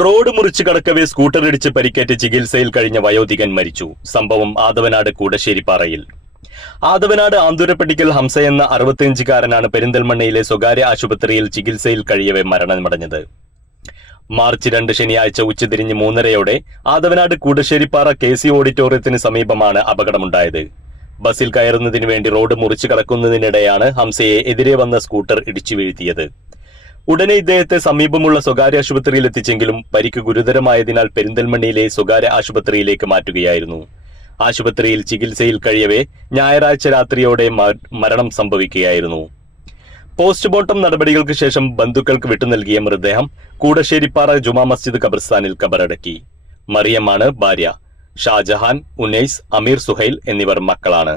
Road മുറിച്ച് കടക്കവേ സ്കൂട്ടറിടിച്ച് പരിക്കേറ്റ് ചികിത്സയിൽ കഴിഞ്ഞ വയോധികൻ മരിച്ചു. സംഭവം ആദവനാട് കൂടശ്ശേരിപ്പാറയിൽ ആദവനാട് ആന്തൂരപ്പട്ടിക്കൽ ഹംസ എന്ന അറുപത്തിയഞ്ചുകാരനാണ് പെരിന്തൽമണ്ണയിലെ സ്വകാര്യ ആശുപത്രിയിൽ ചികിത്സയിൽ കഴിയവേ മരണമടഞ്ഞത്. മാർച്ച് രണ്ട് ശനിയാഴ്ച ഉച്ചതിരിഞ്ഞ് മൂന്നരയോടെ ആദവനാട് കൂടശ്ശേരിപ്പാറ കെ സി ഓഡിറ്റോറിയത്തിന് സമീപമാണ് അപകടമുണ്ടായത്. ബസ്സിൽ കയറുന്നതിനു വേണ്ടി റോഡ് മുറിച്ചു കടക്കുന്നതിനിടെയാണ് ഹംസയെ എതിരെ വന്ന സ്കൂട്ടർ ഇടിച്ചു വീഴ്ത്തിയത്. ഉടനെ ഇദ്ദേഹത്തെ സമീപമുള്ള സ്വകാര്യ ആശുപത്രിയിൽ എത്തിച്ചെങ്കിലും പരിക്ക് ഗുരുതരമായതിനാൽ പെരിന്തൽമണ്ണയിലെ സ്വകാര്യ ആശുപത്രിയിലേക്ക് മാറ്റുകയായിരുന്നു. ആശുപത്രിയിൽ ചികിത്സയിൽ കഴിയവേ ഞായറാഴ്ച രാത്രിയോടെ മരണം സംഭവിക്കുകയായിരുന്നു. പോസ്റ്റ്മോർട്ടം നടപടികൾക്ക് ശേഷം ബന്ധുക്കൾക്ക് വിട്ടു നൽകിയ മൃതദേഹം കൂടശ്ശേരിപ്പാറ ജുമാ മസ്ജിദ് ഖബർസ്ഥാനിൽ കബറടക്കി. മറിയമാണ് ഭാര്യ. ഷാജഹാൻ ഉനൈസ് അമീർ സുഹൈൽ എന്നിവർ മക്കളാണ്.